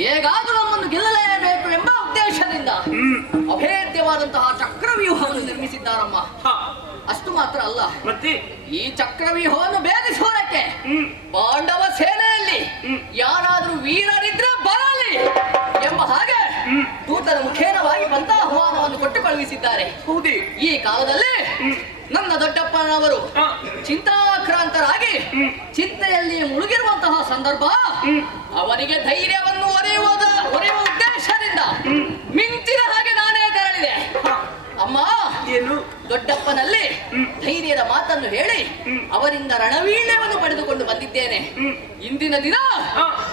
ಹೇಗಾದರೂ ನಮ್ಮನ್ನು ಗೆಲ್ಲಲೇಬೇಕು ಎಂಬ ಉದ್ದೇಶದಿಂದ ಅಭೇದ್ಯವಾದಂತಹ ಚಕ್ರವ್ಯೂಹವನ್ನು ನಿರ್ಮಿಸಿದ್ದಾರಮ್ಮ. ಅಷ್ಟು ಮಾತ್ರ ಅಲ್ಲ, ಮತ್ತೆ ಈ ಚಕ್ರವ್ಯೂಹವನ್ನು ಭೇದಿಸುವುದಕ್ಕೆ ಪಾಂಡವ ಸೇನೆಯಲ್ಲಿ ಯಾರಾದ್ರೂ ವೀರರಿದ್ರೆ ಬರಲಿ ಎಂಬ ಹಾಗೆ ದೂತರ ಮುಖೇನವಾಗಿ ಬಂದ ಆಹ್ವಾನವನ್ನು ಕೊಟ್ಟು ಕಳುಹಿಸಿದ್ದಾರೆ. ಹೌದೇ? ಈ ಕಾಲದಲ್ಲಿ ನನ್ನ ದೊಡ್ಡಪ್ಪನವರು ಚಿಂತಾಕ್ರಾಂತರಾಗಿ ಚಿಂತೆಯಲ್ಲಿ ಮುಳುಗಿರುವಂತಹ ಸಂದರ್ಭ, ಅವರಿಗೆ ಧೈರ್ಯವನ್ನು ಒರೆಯುವ ಉದ್ದೇಶದಿಂದ ಮಿಂಚಿನ ಹಾಗೆ ನಾನೇ ತೆರಳಿದೆ. ಅಮ್ಮ, ಏನು? ದೊಡ್ಡಪ್ಪನಲ್ಲಿ ಧೈರ್ಯದ ಮಾತನ್ನು ಹೇಳಿ ಅವರಿಂದ ರಣವೀಳ್ಯವನ್ನು ಪಡೆದುಕೊಂಡು ಬಂದಿದ್ದೇನೆ. ಇಂದಿನ ದಿನ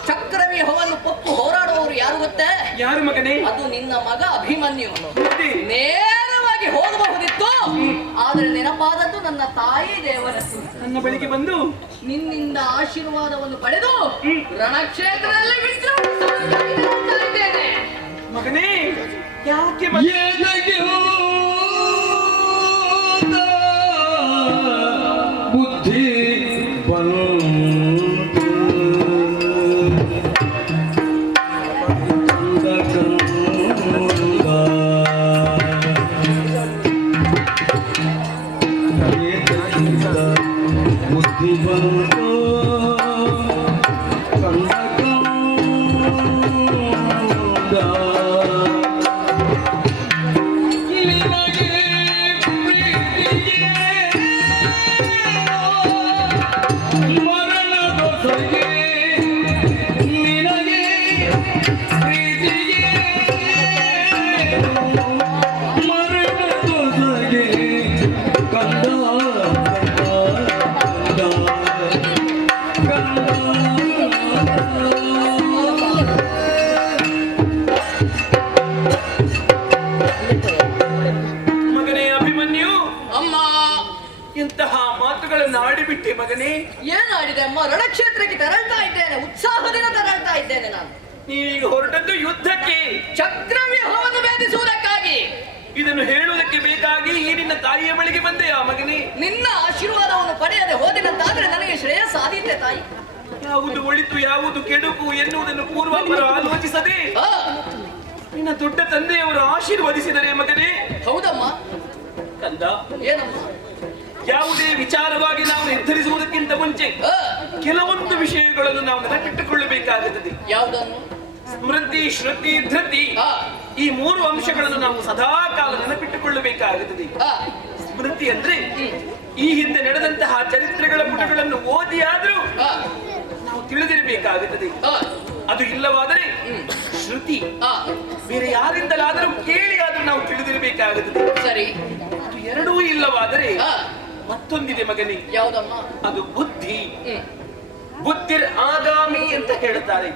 ಚಕ್ರವ್ಯೂಹವನ್ನು ಪೊಪ್ಪು ಹೋರಾಡುವವರು ಯಾರು ಗೊತ್ತೇ? ಯಾರು ಮಗನೇ? ಅದು ನಿನ್ನ ಮಗ ಅಭಿಮನ್ಯು. ನೇರವಾಗಿ ಹೋಗಬಹುದಿತ್ತು, ಆದರೆ ನೆನಪಾದದ್ದು ನನ್ನ ತಾಯಿ ದೇವರದ್ದು. ನನ್ನ ಬಳಿಗೆ ಬಂದು ನಿನ್ನಿಂದ ಆಶೀರ್ವಾದವನ್ನು ಪಡೆದು ರಣಕ್ಷೇತ್ರದಲ್ಲಿ ವಿಜೃಂಭಿಸುತ್ತಾ ಇದ್ದೇನೆ. ಮಗನೇ, ಯಾಕೆ ಬುದ್ಧಿ ಬುದ್ಧಿ ಬಂತು ಮಗನೇ. ಏನಾಡಿದೆ ಅಮ್ಮ? ರಣಕ್ಷೇತ್ರಕ್ಕೆ ತೆರಳ್ತಾ ಇದ್ದೇನೆ, ಉತ್ಸಾಹದಿಂದ ತೆರಳ್ತಾ ಇದ್ದೇನೆ. ನಾನು ನೀವೀಗ ಹೊರಟದ್ದು ಯುದ್ಧಕ್ಕೆ, ಚಕ್ರವ್ಯೂಹವನ್ನು ಭೇದಿಸುವುದಕ್ಕಾಗಿ. ಇದನ್ನು ಹೇಳುವುದಕ್ಕೆ ಬೇಕಾಗಿ ಈ ನಿನ್ನ ತಾಯಿಯ ಬಳಿಗೆ ಬಂದೆಯಾ ಮಗನೇ? ನಿನ್ನ ಆಶೀರ್ವಾದವನ್ನು ಪಡೆಯದೆ ಹೋದಿನಂತಾದ್ರೆ ನನಗೆ ಶ್ರೇಯಸ್ ಆದೀತೆ ತಾಯಿ. ಯಾವುದು ಒಳಿತು ಯಾವುದು ಕೆಡುಕು ಎನ್ನುವುದನ್ನು ಪೂರ್ವಾಪರ ಆಲೋಚಿಸದೆ ನಿನ್ನ ದೊಡ್ಡ ತಂದೆಯವರು ಆಶೀರ್ವದಿಸಿದರೆ ಮಗನೇ. ಹೌದಮ್ಮ. ಕಂದ, ಏನಮ್ಮ? ಯಾವುದೇ ವಿಚಾರವಾಗಿ ನಾವು ನಿರ್ಧರಿಸುವುದಕ್ಕಿಂತ ಮುಂಚೆ ಕೆಲವೊಂದು ವಿಷಯಗಳನ್ನು ನಾವು ನೆನಪಿಟ್ಟುಕೊಳ್ಳಬೇಕಾಗುತ್ತದೆ. ಯಾವುದನ್ನು? ಸ್ಮೃತಿ, ಶ್ರುತಿ, ಧೃತಿ, ಈ ಮೂರು ಅಂಶಗಳನ್ನು ನಾವು ಸದಾ ಕಾಲ ನೆನಪಿಟ್ಟುಕೊಳ್ಳಬೇಕಾಗುತ್ತದೆ. ಸ್ಮೃತಿ ಅಂದ್ರೆ ಈ ಹಿಂದೆ ನಡೆದಂತಹ ಚರಿತ್ರೆಗಳ ಪುಟಗಳನ್ನು ಓದಿಯಾದರೂ ನಾವು ತಿಳಿದಿರಬೇಕಾಗುತ್ತದೆ. ಅದು ಇಲ್ಲವಾದರೆ ಶ್ರುತಿ, ಬೇರೆ ಯಾರಿಂದಲಾದರೂ ಕೇಳಿ ಆದ್ರೂ ನಾವು ತಿಳಿದಿರಬೇಕಾಗುತ್ತದೆ. ಸರಿ. ಅದು ಎರಡೂ ಇಲ್ಲವಾದರೆ ಮತ್ತೊಂದಿದೆ ಮಗನೇ. ಯಾವುದಮ್ಮ? ಅದು ಬುದ್ಧಿ. ಬುದ್ಧಿರ್ ಆಗಾಮಿ ಅಂತ ಹೇಳ್ತಾರೆ.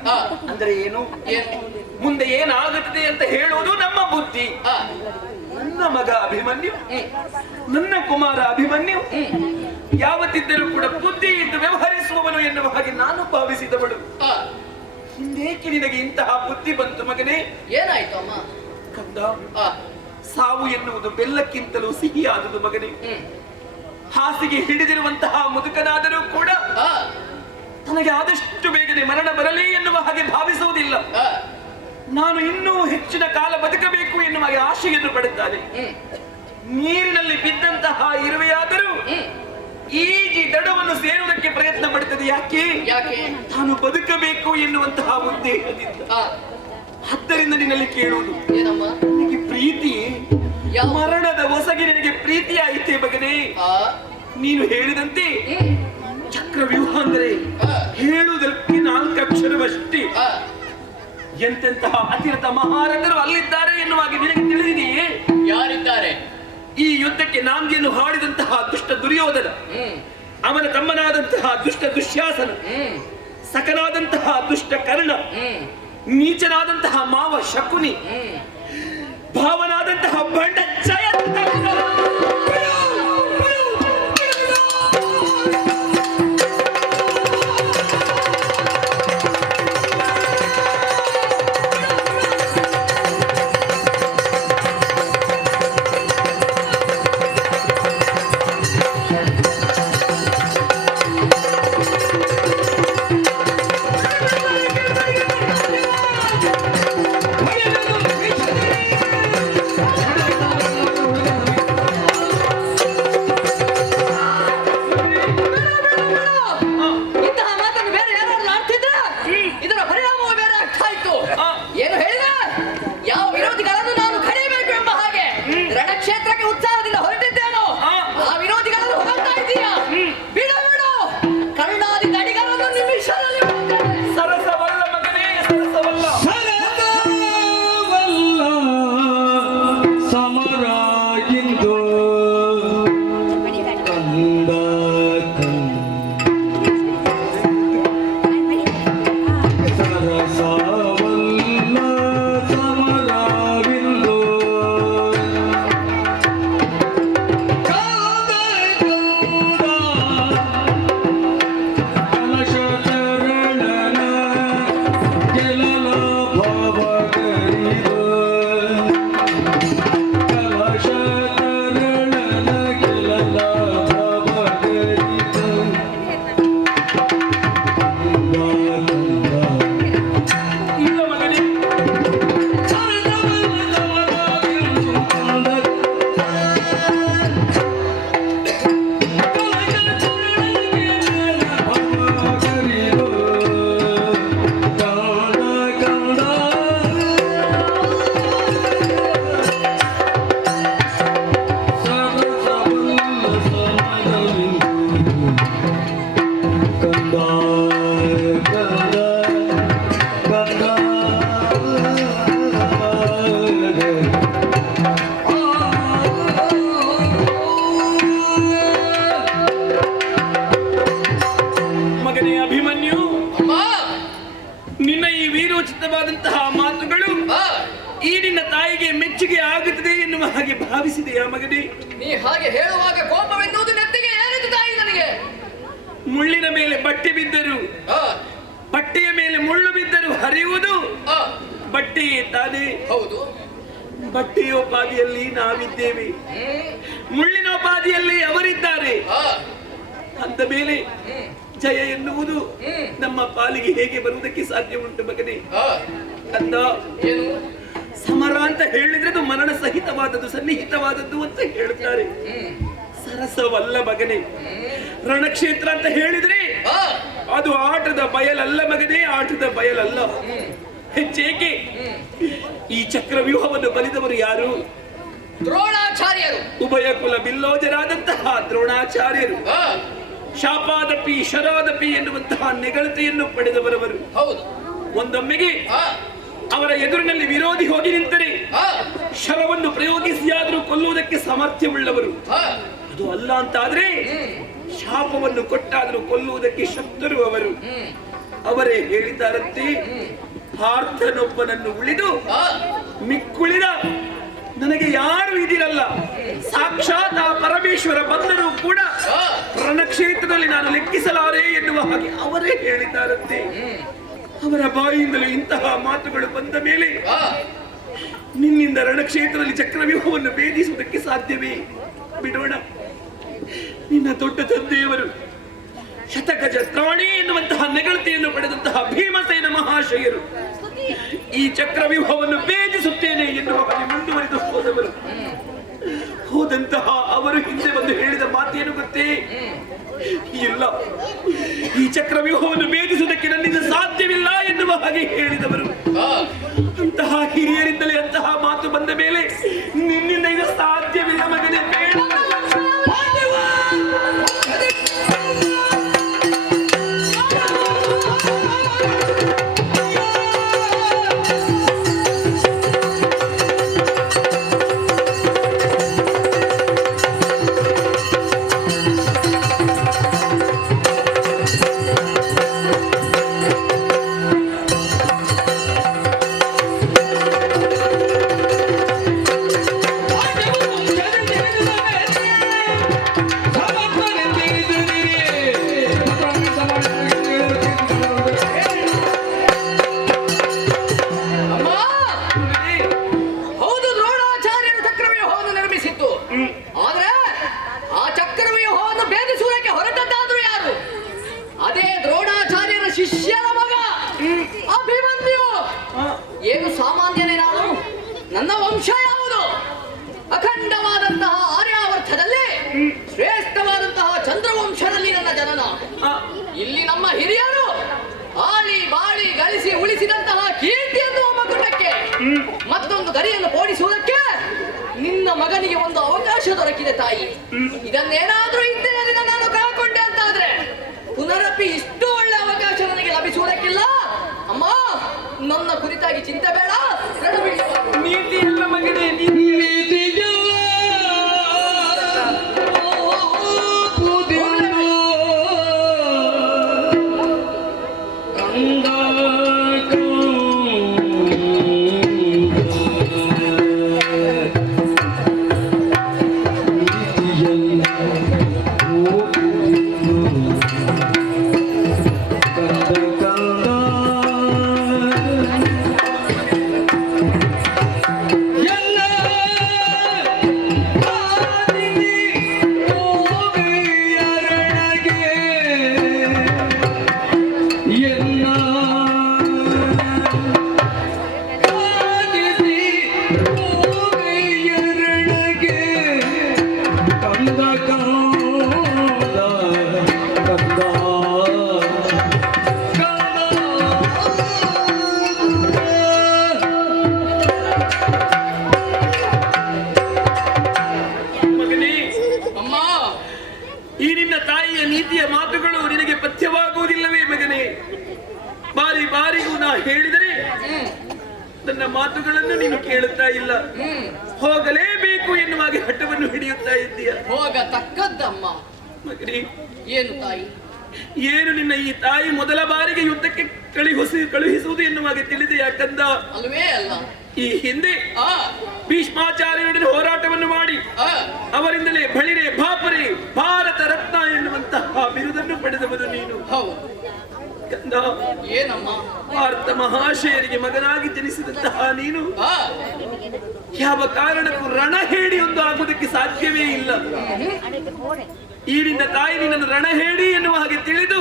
ಅಂದ್ರೆ ಏನು? ಮುಂದೆ ಏನಾಗುತ್ತದೆ ಅಂತ ಹೇಳುವುದು ನಮ್ಮ ಬುದ್ಧಿ. ನನ್ನ ಮಗ ಅಭಿಮನ್ಯು, ನನ್ನ ಕುಮಾರ ಅಭಿಮನ್ಯು ಯಾವತ್ತಿದ್ದರೂ ಕೂಡ ಬುದ್ಧಿ ಇದ್ದು ವ್ಯವಹರಿಸುವವನು ಎನ್ನುವ ಹಾಗೆ ನಾನು ಭಾವಿಸಿದವಳು. ಹಿಂದೇಕೆ ನಿನಗೆ ಇಂತಹ ಬುದ್ಧಿ ಬಂತು ಮಗನೇ? ಏನಾಯ್ತು ಅಮ್ಮ? ಕಂದ, ಸಾವು ಎನ್ನುವುದು ಬೆಲ್ಲಕ್ಕಿಂತಲೂ ಸಿಹಿಯಾದುದು ಮಗನೇ. ಹಾಸಿಗೆ ಹಿಡಿದಿರುವಂತಹ ಮುದುಕನಾದರೂ ಕೂಡ ತನಗೆ ಆದಷ್ಟು ಬೇಗನೆ ಮರಣ ಬರಲಿ ಎನ್ನುವ ಹಾಗೆ ಭಾವಿಸುವುದಿಲ್ಲ. ನಾನು ಇನ್ನೂ ಹೆಚ್ಚಿನ ಕಾಲ ಬದುಕಬೇಕು ಎನ್ನುವ ಆಶೆಯನ್ನು ಪಡುತ್ತಾನೆ. ನೀರಿನಲ್ಲಿ ಬಿದ್ದಂತಹ ಇರುವೆಯಾದರೂ ಈಜಿ ದಡವನ್ನು ಸೇರುವುದಕ್ಕೆ ಪ್ರಯತ್ನ ಪಡುತ್ತದೆ. ಯಾಕೆ? ತಾನು ಬದುಕಬೇಕು ಎನ್ನುವಂತಹ ಉದ್ದೇಶದಿಂದ. ಆದ್ದರಿಂದ ನಿನ್ನಲ್ಲಿ ಕೇಳುವುದು, ನಿನಗೆ ಪ್ರೀತಿ, ಮರಣದ ಹೊಸಗೆ ನಿನಗೆ ಪ್ರೀತಿ ಆಯಿತೆ ಮಗನೇ? ನೀನು ಹೇಳಿದಂತೆ ಚಕ್ರವ್ಯೂಹ ಅಂದರೆ ಹೇಳುವುದಕ್ಕೆ 4 ಅಕ್ಷರವಷ್ಟೇ. ಎಂತೆಂತಹ ಅತಿರಥ ಮಹಾರಥರು ಅಲ್ಲಿದ್ದಾರೆ ಎನ್ನುವಾಗಿ ನಿನಗೆ ತಿಳಿದಿದೆಯೇ? ಯಾರಿದ್ದಾರೆ? ಈ ಯುದ್ಧಕ್ಕೆ ನಾಂದಿಯನ್ನು ಹಾಡಿದಂತಹ ದುಷ್ಟ ದುರ್ಯೋಧನ, ಅವನ ತಮ್ಮನಾದಂತಹ ದುಷ್ಟ ದುಶ್ಯಾಸನ, ಸಕನಾದಂತಹ ದುಷ್ಟ ಕರ್ಣ, ನೀಚನಾದಂತಹ ಮಾವ ಶಕುನಿ, ಭಾವನಾದಂತಹ ಬಂಡ ಜಯಂತ. ಮಗನೇ ಅಭಿಮನ್ಯು, ಅಮ್ಮ ನಿನ್ನ ಈ ವೀರೋಚಿತವಾದಂತಹ ಮಾತುಗಳು ಈ ನಿನ್ನ ತಾಯಿಗೆ ಮೆಚ್ಚುಗೆ ಆಗುತ್ತದೆ ಎನ್ನುವ ಹಾಗೆ ಭಾವಿಸಿದೆಯಾ ಮಗನೇ? ನೀ ಹಾಗೆ ಹೇಳುವಾಗ ಕೋಪವೆನ್ನುವುದು ನೆತ್ತಿಗೆ ಏರಿತು ತಾಯಿ ನನಗೆ. ಮುಳ್ಳಿನ ಮೇಲೆ ಬಟ್ಟೆ ಬಿದ್ದರು, ಆ, ಬಟ್ಟೆಯ ಮೇಲೆ ಮುಳ್ಳು ಬಿದ್ದರು ಹರಿಯುವುದು ಆ, ಬಟ್ಟೆಯೇ ತಾನೇ. ಹೌದು. ಬಟ್ಟೆಯೋಪಾದಿಯಲ್ಲಿ ನಾವಿದ್ದೇವೆ, ಮುಳ್ಳಿನೋಪಾದಿಯಲ್ಲಿ ಅವರಿದ್ದಾರೆ. ಆ, ಅಂದ ಮೇಲೆ ಜಯ ಎನ್ನುವುದು ನಮ್ಮ ಪಾಲಿಗೆ ಹೇಗೆ ಬರುವುದಕ್ಕೆ ಸಾಧ್ಯ ಉಂಟು ಮಗನೇ? ಆ, ಅಂದ ಏನು? ಸಮರ ಅಂತ ಹೇಳಿದ್ರೆ ಅದು ಮರಣ ಸಹಿತವಾದದ್ದು, ಸನ್ನಿಹಿತವಾದದ್ದು ಅಂತ ಹೇಳುತ್ತಾರೆ. ಸರಸವಲ್ಲ ಮಗನೇ. ರಣಕ್ಷೇತ್ರ ಅಂತ ಹೇಳಿದ್ರೆ ಆ, ಅದು ಆಟದ ಬಯಲಲ್ಲ ಮಗನೇ, ಆಟದ ಬಯಲಲ್ಲ. ಹೆಚ್ಚೇಕೆ ಈ ಚಕ್ರವ್ಯೂಹವನ್ನು ಬಲಿದವರು ಯಾರು? ದ್ರೋಣಾಚಾರ್ಯರು. ಉಭಯ ಕುಲ ಬಿಲ್ಲೋಜರಾದಂತಹ ದ್ರೋಣಾಚಾರ್ಯರು. ಆ, ಶಾಪಾದಪಿ ಶರಾದಪಿ ಎನ್ನುವಂತಹ ನೆಗಳತೆಯನ್ನು ಪಡೆದವರವರು. ಹೌದು. ಒಂದೊಮ್ಮೆಗೆ ಆ, ಅವರ ಎದುರಿನಲ್ಲಿ ವಿರೋಧಿ ಹೋಗಿ ನಿಂತರೆ ಆ, ಶರವನ್ನು ಪ್ರಯೋಗಿಸಿಯಾದರೂ ಕೊಲ್ಲುವುದಕ್ಕೆ ಸಾಮರ್ಥ್ಯವುಳ್ಳವರು. ಆ, ಅದು ಅಲ್ಲ ಅಂತಾದ್ರೆ ಶಾಪವನ್ನು ಕೊಟ್ಟಾದರೂ ಕೊಲ್ಲುವುದಕ್ಕೆ ಶಕ್ತರು ಅವರು. ಅವರೇ ಹೇಳಿದ್ದಾರಂತೆ, ಪಾರ್ಥನೊಬ್ಬನನ್ನು ಉಳಿದು ಆ, ಮಿಕ್ಕುಳಿದ ನನಗೆ ಯಾರು ಇದಿರಲ್ಲ, ಸಾಕ್ಷಾತ್ ಆ ಪರಮೇಶ್ವರ ಬಂದರೂ ಕೂಡ ಆ, ರಣಕ್ಷೇತ್ರದಲ್ಲಿ ನಾನು ಲೆಕ್ಕಿಸಲಾರೆ ಎನ್ನುವ ಹಾಗೆ ಅವರೇ ಹೇಳಿದ್ದಾರಂತೆ. ಅವರ ಬಾಯಿಯಿಂದಲೂ ಇಂತಹ ಮಾತುಗಳು ಬಂದ ಮೇಲೆ ಆ, ನಿನ್ನಿಂದ ರಣಕ್ಷೇತ್ರದಲ್ಲಿ ಚಕ್ರವ್ಯೂಹವನ್ನು ಭೇದಿಸುವುದಕ್ಕೆ ಸಾಧ್ಯವೇ? ಬಿಡೋಣ. ನಿನ್ನ ದೊಡ್ಡ ತಂದೆಯವರು ಶತಗಜ ತ್ರಾಣಿ ಎನ್ನುವಂತಹ ನೆಗಳತೆಯನ್ನು ಪಡೆದಂತಹ ಭೀಮಸೇನ ಮಹಾಶಯರು ಈ ಚಕ್ರವ್ಯೂಹವನ್ನು ಭೇದಿಸುತ್ತೇನೆ ಎನ್ನುವ ಹಾಗೆ ಮುಂದುವರಿದು ಹೋದವರು. ಹೋದಂತಹ ಅವರು ಹಿಂದೆ ಬಂದು ಹೇಳಿದ ಮಾತೇನು ಗೊತ್ತೇ? ಇಲ್ಲ, ಈ ಚಕ್ರವ್ಯೂಹವನ್ನು ಭೇದಿಸುವುದಕ್ಕೆ ನನ್ನಿಂದ ಸಾಧ್ಯವಿಲ್ಲ ಎನ್ನುವ ಹಾಗೆ ಹೇಳಿದವರು. ಆ, ಅಂತಹ ಹಿರಿಯರಿಂದಲೇ ಅಂತಹ ಮಾತು ಬಂದ ಮೇಲೆ ನಿನ್ನಿಂದ ಇದು ಸಾಧ್ಯವಿಲ್ಲ ಮಗನೇ, ಬೇಡ. ಅಮ್ಮ, ಹೌದು, ದ್ರೋಣಾಚಾರ್ಯರು ಚಕ್ರವ್ಯೂಹವನ್ನು ನಿರ್ಮಿಸಿತ್ತು. ಆದ್ರೆ ಆ ಚಕ್ರವ್ಯೂಹವನ್ನು ಭೇದಿಸುವುದಕ್ಕೆ ಹೊರಟದ್ದಾದ್ರು ಯಾರು? ಅದೇ ದ್ರೋಣಾಚಾರ್ಯರ ಶಿಷ್ಯರ ಮಗ ಅಭಿಮನ್ಯು. ಏನು ಸಾಮಾನ್ಯನೇ ನಾನು? ನನ್ನ ವಂಶ ಯಾವುದು? ಅಖಂಡವಾದಂತಹ ಆರ್ಯಾವರ್ಥದಲ್ಲಿ ಶ್ರೇಷ್ಠವಾದಂತಹ ಚಂದ್ರವಂಶದಲ್ಲಿ ನನ್ನ ಜನನ. ಇಲ್ಲಿ ನಮ್ಮ ಹಿರಿಯರು ಆಳಿ ಬಾಳಿ ಗಳಿಸಿ ಉಳಿಸಿದಂತಹ ಕೀರ್ತಿಯನ್ನು ಮಗುಟಕ್ಕೆ ಮತ್ತೊಂದು ಗರಿಯನ್ನು ಓಡಿಸುವುದಕ್ಕೆ ನಿನ್ನ ಮಗನಿಗೆ ಒಂದು ಅವಕಾಶ ದೊರಕಿದೆ ತಾಯಿ. ಇದನ್ನೇನಾದ್ರೂ ಇದ್ದೇ ದಿನ ನಾನು ಕಳ್ಕೊಂಡೆ ಅಂತಾದ್ರೆ ಪುನರಪಿ ಇಷ್ಟು ಒಳ್ಳೆ ಅವಕಾಶ ನನಗೆ ಲಭಿಸುವುದಕ್ಕಿಲ್ಲ. ಅಮ್ಮ, ನನ್ನ ಕುರಿತಾಗಿ ಚಿಂತೆ ಬೇಡ. ನೀತಿ ಎಲ್ಲ ಮಗನೇ, ನೀತಿ ಬಾರಿ ಬಾರಿಗೂ ನಾ ಹೇಳಿದರೆ ನನ್ನ ಮಾತುಗಳನ್ನು ನೀನು ಕೇಳುತ್ತಾ ಇಲ್ಲ. ಹೋಗಲೇಬೇಕು ಎನ್ನುವ ಹಾಗೆ ಹಠವನ್ನು ಹಿಡಿಯುತ್ತಾ ಇದ್ದೀಯ. ಹೋಗತಕ್ಕದ್ದಮ್ಮ. ಮಗನೇ, ಏನು ತಾಯಿ? ಏನು ನಿನ್ನ ಈ ತಾಯಿ ಮೊದಲ ಬಾರಿಗೆ ಯುದ್ಧಕ್ಕೆ ಕಳುಹಿಸುವುದು ಎನ್ನುವ ಹಾಗೆ ತಿಳಿದೆ ಯಾಕಂದ ಅಲ್ವೇ ಅಲ್ಲ. ಈ ಹಿಂದೆ ಭೀಷ್ಮಾಚಾರ್ಯರೊಡನೆ ಹೋರಾಟವನ್ನು ಮಾಡಿ ಅವರಿಂದಲೇ ಬಳಿರೆ ಬಾಪರೆ ಭಾರತ ರತ್ನ ಎನ್ನುವಂತಹ ಬಿರುದನ್ನು ಪಡೆದವನು ನೀನು. ಹೌದು. ಕಂದ, ಏನಮ್ಮ? ಭಾರತ ಮಹಾಶಯರಿಗೆ ಮಗನಾಗಿ ಜನಿಸಿದಂತಹ ನೀನು ಯಾವ ಕಾರಣಕ್ಕೂ ರಣಹೇಡಿಯೊಂದು ಆಗುವುದಕ್ಕೆ ಸಾಧ್ಯವೇ ಇಲ್ಲ. ಈ ನಿನ್ನ ತಾಯಿ ನಿನ್ನನ್ನು ರಣಹೇಡಿ ಎನ್ನುವ ಹಾಗೆ ತಿಳಿದು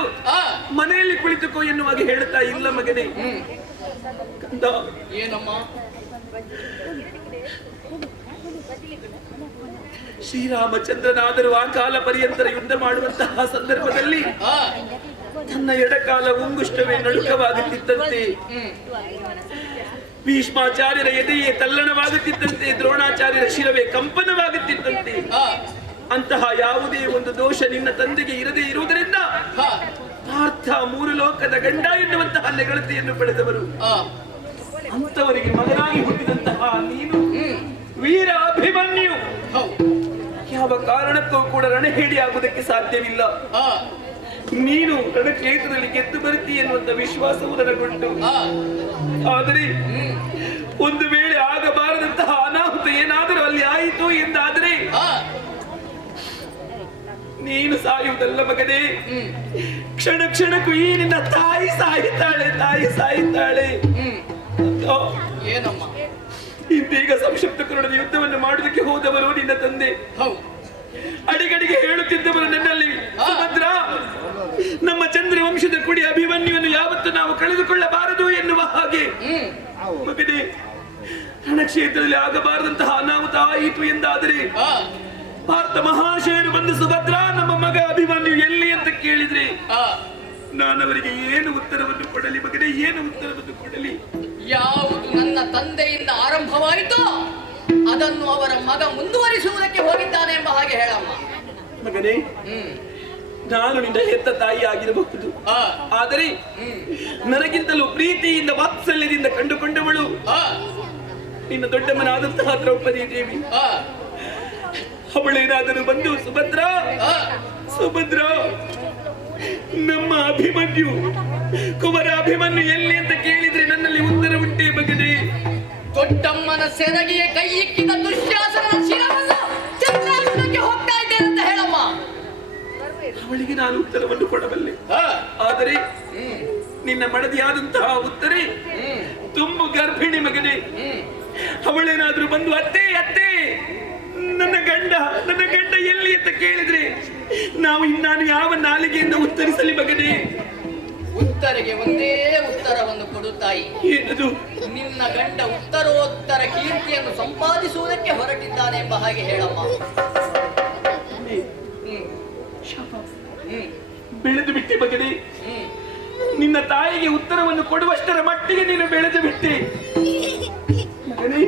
ಮನೆಯಲ್ಲಿ ಕುಳಿತುಕೋ ಎನ್ನುವ ಹಾಗೆ ಹೇಳ್ತಾ ಇಲ್ಲ ಮಗನೇ. ಕಂದ, ಏನಮ್ಮ? ಶ್ರೀರಾಮಚಂದ್ರನಾದರೂ ಆ ಕಾಲ ಪರ್ಯಂತರ ಯುದ್ಧ ಮಾಡುವಂತಹ ಸಂದರ್ಭದಲ್ಲಿ ತನ್ನ ಎಡಕಾಲ ಉಂಗುಷ್ಟವೇ ನಡುಕವಾಗುತ್ತಿದ್ದಂತೆ, ಭೀಷ್ಮಾಚಾರ್ಯರ ಎದೆಯೇ ತಲ್ಲಣವಾಗುತ್ತಿದ್ದಂತೆ, ದ್ರೋಣಾಚಾರ್ಯರ ಶಿರವೇ ಕಂಪನವಾಗುತ್ತಿದ್ದಂತೆ, ಅಂತಹ ಯಾವುದೇ ಒಂದು ದೋಷ ನಿನ್ನ ತಂದೆಗೆ ಇರದೇ ಇರುವುದರಿಂದ ಪಾರ್ಥ ಮೂರು ಲೋಕದ ಗಂಡ ಎನ್ನುವಂತಹ ನೆಗಳತೆಯನ್ನು ಪಡೆದವರು. ಅಂತವರಿಗೆ ಮಗನಾಗಿ ಹುಟ್ಟಿದಂತಹ ನೀನು ವೀರ ಅಭಿಮನ್ಯು ಯಾವ ಕಾರಣಕ್ಕೂ ಕೂಡ ರಣಹೇಡಿ ಆಗುವುದಕ್ಕೆ ಸಾಧ್ಯವಿಲ್ಲ. ನೀನು ರಣಕ್ಷೇತ್ರದಲ್ಲಿ ಗೆದ್ದು ಬರ್ತಿ ಎನ್ನುವಂತ ವಿಶ್ವಾಸವು ನನಗುಂಟು. ಆದರೆ ಒಂದು ವೇಳೆ ಆಗಬಾರದಂತಹ ಅನಾಹುತ ಏನಾದರೂ ಅಲ್ಲಿ ಆಯಿತು ಎಂದಾದರೆ ನೀನು ಸಾಯುವುದಲ್ಲ ಮಗನೇ, ಕ್ಷಣ ಕ್ಷಣಕ್ಕೂ ಈ ನಿನ್ನ ತಾಯಿ ಸಾಯುತ್ತಾಳೆ. ಏನಮ್ಮ? ಇಂದೀಗ ಸಂಕ್ಷಿಪ್ತಕರೊಡನೆ ಯುದ್ಧವನ್ನು ಮಾಡುವುದಕ್ಕೆ ಹೋದವರು ನಿನ್ನ ತಂದೆ. ಅಡಿಗಡಿಗೆ ಹೇಳುತ್ತಿದ್ದವರು ನನ್ನಲ್ಲಿ, ಸುಭದ್ರ, ನಮ್ಮ ಚಂದ್ರ ವಂಶದ ಕುಡಿ ಅಭಿಮನ್ಯುವನ್ನು ಯಾವತ್ತು ನಾವು ಕಳೆದುಕೊಳ್ಳಬಾರದು ಎನ್ನುವ ಹಾಗೆ. ಮಗನೇ, ರಣಕ್ಷೇತ್ರದಲ್ಲಿ ಆಗಬಾರದಂತಹ ಅನಾಹುತ ಆಯಿತು ಎಂದಾದರೆ ಭಾರತ ಮಹಾಶಯರು ಬಂದು ಸುಭದ್ರ ನಮ್ಮ ಮಗ ಅಭಿಮನ್ಯು ಎಲ್ಲಿ ಅಂತ ಕೇಳಿದ್ರೆ ನಾನವರಿಗೆ ಏನು ಉತ್ತರವನ್ನು ಕೊಡಲಿ ಮಗನೇ, ಏನು ಉತ್ತರವನ್ನು ಕೊಡಲಿ? ಯಾವುದು ನನ್ನ ತಂದೆಯಿಂದ ಆರಂಭವಾಯಿತೋ ಅದನ್ನು ಅವರ ಮಗ ಮುಂದುವರಿಸುವುದಕ್ಕೆ ಹೋಗಿದ್ದಾನೆ ಎಂಬ ಹಾಗೆ ಹೇಳಮ್ಮ. ಮಗನೇ, ನಾನು ನಿನ್ನ ಹೆತ್ತ ತಾಯಿ ಆಗಿರಬಹುದು, ಆದರೆ ನನಗಿಂತಲೂ ಪ್ರೀತಿಯಿಂದ ವಾತ್ಸಲ್ಯದಿಂದ ಕಂಡುಕೊಂಡವಳು ನಿನ್ನ ದೊಡ್ಡಮ್ಮನಾದಂತಹ ದ್ರೌಪದಿ ದೇವಿ. ಅವಳೇನಾದರೂ ಬಂದು ಸುಭದ್ರ ನಮ್ಮ ಅಭಿಮನ್ಯು, ಕುಮಾರ ಅಭಿಮನ್ಯು ಎಲ್ಲಿ ಅಂತ ಕೇಳಿದ್ರೆ ನನ್ನಲ್ಲಿ ಉತ್ತರ ಉಂಟೆ ಮಗನೇ. ದೊಡ್ಡಮ್ಮನ ಸೆರಗಿಗೆ ಕೈ ಇಕ್ಕಿದ ದುಶ್ಯಾಸನನ ಶಿರವನ್ನು ಚಂದ್ರಾಯುಧಕ್ಕೆ ಹೋಗ್ತಾ ಇದ್ದೇನೆ ಅಂತ ಹೇಳಮ್ಮ. ಅವಳಿಗೆ ನಾನು ಉತ್ತರವನ್ನು ಕೊಡಬಲ್ಲೆ, ಆದರೆ ನಿನ್ನ ಮಡದಿಯಾದಂತಹ ಉತ್ತರೆ ತುಂಬು ಗರ್ಭಿಣಿ ಮಗನೇ. ಅವಳೇನಾದ್ರೂ ಬಂದು ಅತ್ತೆ ನನ್ನ ಗಂಡ ಎಲ್ಲಿ ಅಂತ ಕೇಳಿದ್ರೆ ನಾನು ಯಾವ ನಾಲಿಗೆಯಿಂದ ಉತ್ತರಿಸಲಿ ಮಗನೇ? ಉತ್ತರಿಗೆ ಒಂದೇ ಉತ್ತರವನ್ನು ಕೊಡು ತಾಯಿ. ಏನದು? ನಿನ್ನ ಗಂಡ ಉತ್ತರೋತ್ತರ ಕೀರ್ತಿಯನ್ನು ಸಂಪಾದಿಸುವುದಕ್ಕೆ ಹೊರಟಿದ್ದಾನೆ ಎಂಬ ಹಾಗೆ ಹೇಳಮ್ಮ. ಬೆಳೆದು ಬಿಟ್ಟೆ ಮಗನೇ, ನಿನ್ನ ತಾಯಿಗೆ ಉತ್ತರವನ್ನು ಕೊಡುವಷ್ಟರ ಮಟ್ಟಿಗೆ ನೀನು ಬೆಳೆದು ಬಿಟ್ಟೆ ಮಗನೇ.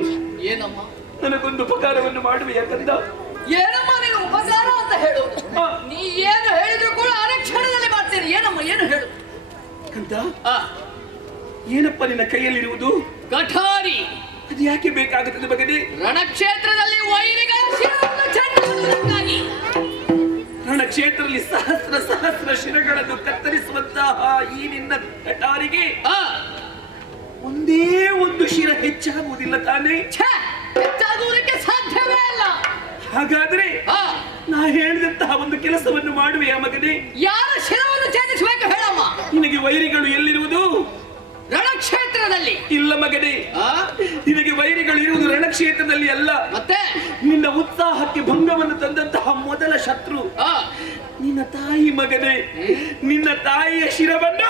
ಏನಮ್ಮ? ನನಗೊಂದು ಉಪಕಾರವನ್ನು ಮಾಡುವೆ ಯಾಕಂದ? ಏನಮ್ಮ ನೀನು ಉಪಕಾರ ಅಂತ ಹೇಳುವುದು? ನೀ ಏನು ಹೇಳಿದ್ರು ಕೂಡ ಅರಕ್ಷಣದಲ್ಲಿ ಮಾಡ್ತೇನೆ. ಏನಮ್ಮ, ಏನು ಹೇಳು ಕಂದ? ಏನಪ್ಪ ನಿನ್ನ ಕೈಯಲ್ಲಿರುವುದು? ಕಠಾರಿ. ಅದು ಯಾಕೆ ಬೇಕಾಗುತ್ತದೆ ಮಗನೇ? ರಣಕ್ಷೇತ್ರದಲ್ಲಿ ವೈರಿಗಳ ಶಿರವನ್ನು ಚೆಂಡುವುದಕ್ಕಾಗಿ. ರಣಕ್ಷೇತ್ರದಲ್ಲಿ ಸಹಸ್ರ ಶಿರಗಳನ್ನು ಕತ್ತರಿಸುವಂತಹ ಈ ನಿನ್ನ ಕಠಾರಿಗೆ ಒಂದೇ ಒಂದು ಶಿರ ಹೆಚ್ಚಾಗುವುದಿಲ್ಲ ತಾನೇ? ಹೆಚ್ಚಾಗುವುದಕ್ಕೆ ಸಾಧ್ಯವೇ ಇಲ್ಲ. ಹಾಗಾದ್ರೆ ನಾ ಹೇಳಿದಂತಹ ಒಂದು ಕೆಲಸವನ್ನು ಮಾಡುವೆಯಾ ಮಗನೇ? ಯಾರ ಶಿರವನ್ನು ಛೇದಿಸಬೇಕು ಹೇಳಮ್ಮ. ನಿನಗೆ ವೈರಿಗಳು ಎಲ್ಲಿರುವುದು? ರಣಕ್ಷೇತ್ರದಲ್ಲಿ. ಇಲ್ಲ ಮಗನೇ, ನಿನಗೆ ವೈರಿಗಳು ಇರುವುದು ರಣಕ್ಷೇತ್ರದಲ್ಲಿ ಅಲ್ಲ. ಮತ್ತೆ ನಿನ್ನ ಉತ್ಸಾಹಕ್ಕೆ ಭಂಗವನ್ನು ತಂದಂತಹ ಮೊದಲ ಶತ್ರು ನಿನ್ನ ತಾಯಿ ಮಗನೇ. ನಿನ್ನ ತಾಯಿಯ ಶಿರವನ್ನು